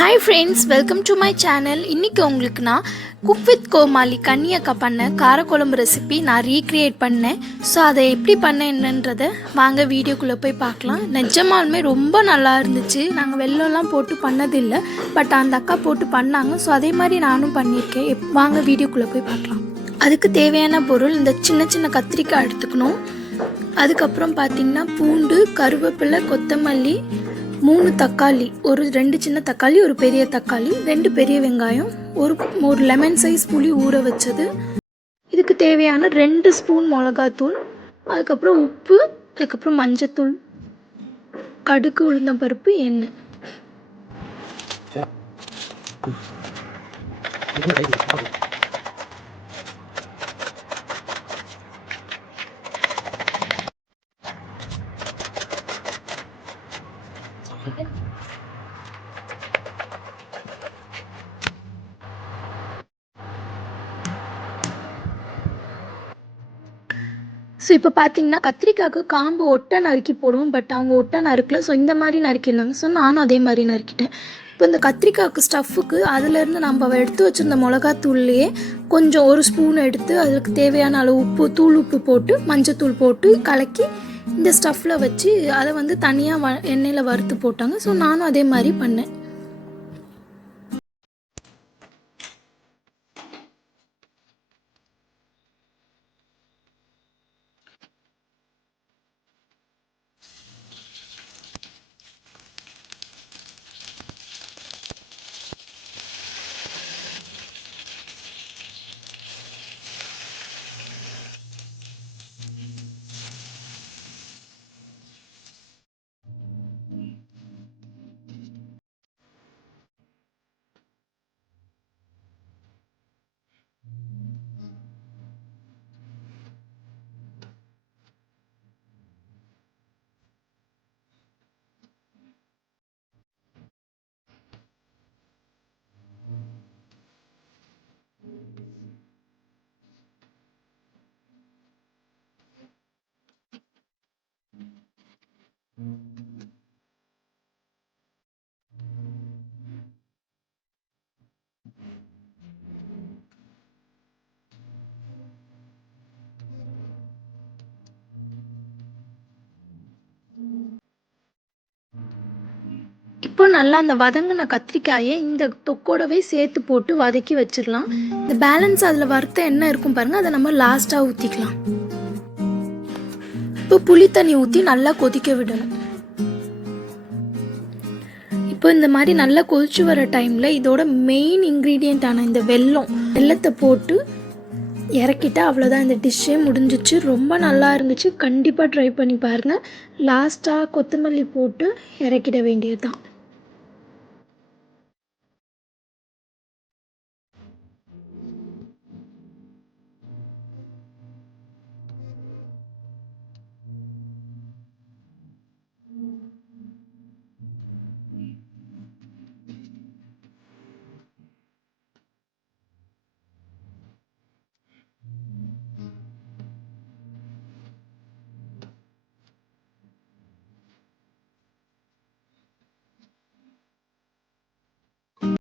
Hi friends, welcome to my channel. இன்னைக்கு உங்களுக்கு நான் குக் வித் கோமாளி கன்னியக்கா பண்ண காரக்குழம்பு ரெசிபி நான் ரீக்ரியேட் பண்ணேன். ஸோ அதை எப்படி பண்ணேன்றதை வாங்க வீடியோக்குள்ளே போய் பார்க்கலாம். நிஜமாலுமே ரொம்ப நல்லா இருந்துச்சு. நாங்கள் வெள்ளம்லாம் போட்டு பண்ணதில்லை, பட் அந்த அக்கா போட்டு பண்ணாங்க. ஸோ அதே மாதிரி நானும் பண்ணியிருக்கேன். வாங்க வீடியோக்குள்ளே போய் பார்க்கலாம். அதுக்கு தேவையான பொருள் இந்த சின்ன சின்ன கத்திரிக்காய் எடுத்துக்கணும். அதுக்கப்புறம் பார்த்திங்கன்னா பூண்டு, கருவேப்பிலை, கொத்தமல்லி, 3 தக்காளி, ஒரு 2 சின்ன தக்காளி, ஒரு பெரிய தக்காளி, 2 பெரிய வெங்காயம், ஒரு லெமன் சைஸ் புளி ஊற வச்சது, இதுக்கு தேவையான 2 ஸ்பூன் மிளகாத்தூள், அதுக்கப்புறம் உப்பு, அதுக்கப்புறம் மஞ்சத்தூள், கடுகு, உளுந்தம்பருப்பு, எண்ணெய். ஸோ இப்போ பார்த்தீங்கன்னா கத்திரிக்காய்க்கு காம்பு ஒட்டை நறுக்கி போடுவோம், பட் அவங்க ஒட்டை நறுக்கல. ஸோ இந்த மாதிரி நறுக்கிடுவாங்க. ஸோ நானும் அதே மாதிரி நறுக்கிட்டேன். இப்போ இந்த கத்திரிக்காய்க்கு ஸ்டஃப்புக்கு அதிலேருந்து நம்ம எடுத்து வச்சுருந்த மிளகாத்தூள்லையே கொஞ்சம் 1 ஸ்பூன் எடுத்து அதுக்கு தேவையான அளவு உப்பு, தூள் உப்பு போட்டு மஞ்சத்தூள் போட்டு கலக்கி இந்த ஸ்டஃப்பில் வச்சு அதை தனியாக எண்ணெயில் வறுத்து போட்டாங்க. ஸோ நானும் அதே மாதிரி பண்ணேன். இப்போ நல்லா அந்த வதங்கின கத்திரிக்காயை இந்த தொக்கோடவே சேர்த்து போட்டு வதக்கி வச்சிடலாம். இந்த பேலன்ஸ் அதில் வறுத்த எண்ணெய் இருக்கும் பாருங்கள், அதை நம்ம லாஸ்ட்டாக ஊற்றிக்கலாம். இப்போ புளி தண்ணி ஊற்றி நல்லா கொதிக்க விடணும். இப்போ இந்த மாதிரி நல்லா கொதிச்சு வர டைமில் இதோட மெயின் இன்க்ரீடியண்ட்டான இந்த வெல்லத்தை போட்டு இறக்கிட்டா அவ்வளோதான், இந்த டிஷ்ஷே முடிஞ்சிச்சு. ரொம்ப நல்லா இருந்துச்சு. கண்டிப்பாக ட்ரை பண்ணி பாருங்கள். லாஸ்ட்டாக கொத்தமல்லி போட்டு இறக்கிட வேண்டியது தான்.